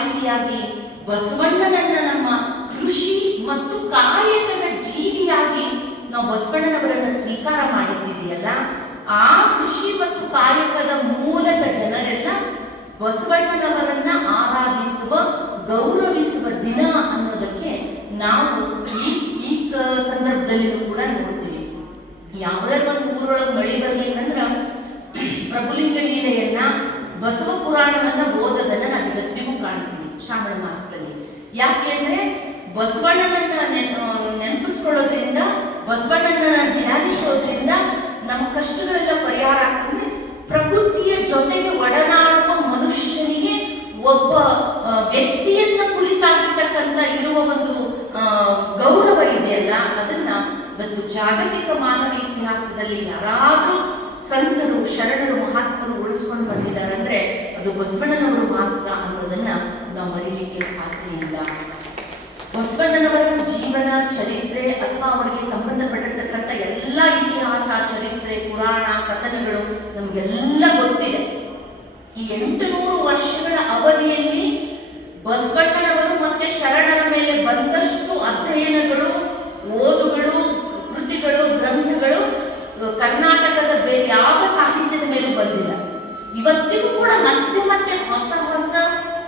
ರೀತಿಯಾಗಿ ಬಸವಣ್ಣನನ್ನ ನಮ್ಮ ಕೃಷಿ ಮತ್ತು ಕಾಯಕದ ಜೀವಿಯಾಗಿ ನಾವು ಬಸವಣ್ಣನವರನ್ನ ಸ್ವೀಕಾರ ಮಾಡಿದ್ದೀಯಲ್ಲ, ಆ ಕೃಷಿ ಮತ್ತು ಕಾಯಕದ ಮೂಲದ ಜನರೆಲ್ಲ ಬಸವಣ್ಣನವರನ್ನ ಆರಾಧಿಸುವ, ಗೌರವಿಸುವ ದಿನ ಅನ್ನೋದಕ್ಕೆ ನಾವು ಈ ಸಂದರ್ಭದಲ್ಲಿಯೂ ಕೂಡ ನೋಡ್ತೀವಿ. ಯಾವುದೇ ಒಂದು ಊರೊಳಗೆ ಮಳಿ ಬರ್ಲಿಕ್ಕಂದ್ರ ಪ್ರಭುಲಿಂಗ ಲೀಲೆಯನ್ನ, ಬಸವ ಪುರಾಣವನ್ನ ಓದೋದನ್ನ ನಾವು ಇವತ್ತಿಗೂ ಕಾಣ್ತೀವಿ ಶ್ರಾವಣ ಮಾಸದಲ್ಲಿ. ಯಾಕೆಂದ್ರೆ ಬಸವಣ್ಣನನ್ನ ನೆನಪಿಸ್ಕೊಳ್ಳೋದ್ರಿಂದ, ಬಸವಣ್ಣನ ಧ್ಯಾನಿಸೋದ್ರಿಂದ ನಮ್ಮ ಕಷ್ಟಗಳೆಲ್ಲ ಪರಿಹಾರ ಆಗ್ತದೆ. ಪ್ರಕೃತಿಯ ಜೊತೆಗೆ ಒಡನಾಡುವ ಮನುಷ್ಯನಿಗೆ ಒಬ್ಬ ವ್ಯಕ್ತಿಯನ್ನ ಕುರಿತಾಗಿರ್ತಕ್ಕಂಥ ಇರುವ ಒಂದು ಗೌರವ ಇದೆಯಲ್ಲ, ಅದನ್ನ ಇವತ್ತು ಜಾಗತಿಕ ಮಾನವ ಇತಿಹಾಸದಲ್ಲಿ ಯಾರಾದ್ರೂ ಸಂತರು, ಶರಣರು, ಮಹಾತ್ಮರು ಉಳಿಸ್ಕೊಂಡು ಬಂದಿದ್ದಾರೆ ಅಂದ್ರೆ ಅದು ಬಸವಣ್ಣನವರು ಮಾತ್ರ ಅನ್ನೋದನ್ನ ನಾವು ಮರೀಲಿಕ್ಕೆ ಸಾಧ್ಯ ಇಲ್ಲ. ಬಸವಣ್ಣನವರ ಜೀವನ ಚರಿತ್ರೆ ಅಥವಾ ಅವರಿಗೆ ಸಂಬಂಧಪಟ್ಟಿರ್ತಕ್ಕಂಥ ಎಲ್ಲ ಇತಿಹಾಸ, ಚರಿತ್ರೆ, ಪುರಾಣ, ಕಥನಗಳು ನಮಗೆಲ್ಲ ಗೊತ್ತಿದೆ. ಈ 800 ವರ್ಷಗಳ ಅವಧಿಯಲ್ಲಿ ಬಸವಣ್ಣನವರು ಮತ್ತೆ ಶರಣರ ಮೇಲೆ ಬಂದಷ್ಟು ಅಧ್ಯಯನಗಳು, ಓದುಗಳು, ಕೃತಿಗಳು, ಗ್ರಂಥಗಳು ಕರ್ನಾಟಕದ ಬೇರೆ ಯಾವ ಸಾಹಿತ್ಯದ ಮೇಲೂ ಬಂದಿಲ್ಲ. ಇವತ್ತಿಗೂ ಕೂಡ ಮತ್ತೆ ಮತ್ತೆ ಹೊಸ ಹೊಸ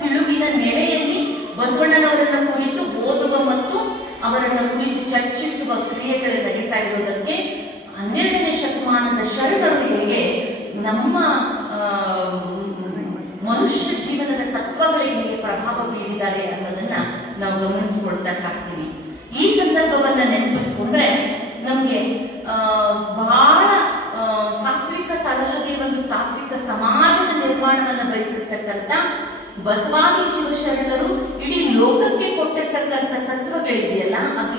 ತಿಳಿವಿನ ನೆಲೆಯಲ್ಲಿ ಬಸವಣ್ಣನವರನ್ನ ಕುರಿತು ಓದುವ ಮತ್ತು ಅವರನ್ನ ಕುರಿತು ಚರ್ಚಿಸುವ ಕ್ರಿಯೆಗಳು ನಡೀತಾ ಇರೋದಕ್ಕೆ 12ನೇ ಶತಮಾನದ ಶರಣರು ಹೇಗೆ ನಮ್ಮ ಮನುಷ್ಯ ಜೀವನದ ತತ್ವಗಳಿಗೆ ಹೇಗೆ ಪ್ರಭಾವ ಬೀರಿದ್ದಾರೆ ಅನ್ನೋದನ್ನ ನಾವು ಗಮನಿಸಿಕೊಳ್ತಾ ಸಾಕ್ತೀವಿ. ಈ ಸಂದರ್ಭವನ್ನ ನೆನಪಿಸ್ಕೊಂಡ್ರೆ ನಮ್ಗೆ ಬಹಳ ಸಾತ್ವಿಕ ತಳಹದಿ ಒಂದು ತಾತ್ವಿಕ ಸಮಾಜದ ನಿರ್ಮಾಣವನ್ನ ಬಯಸಿರ್ತಕ್ಕಂಥ ಬಸವಾದಿ ಶಿವಶರಣರು ಇಡೀ ಲೋಕಕ್ಕೆ ಕೊಟ್ಟಿರ್ತಕ್ಕಂಥ ತತ್ವಗಳಿದೆಯಲ್ಲ, ಅದು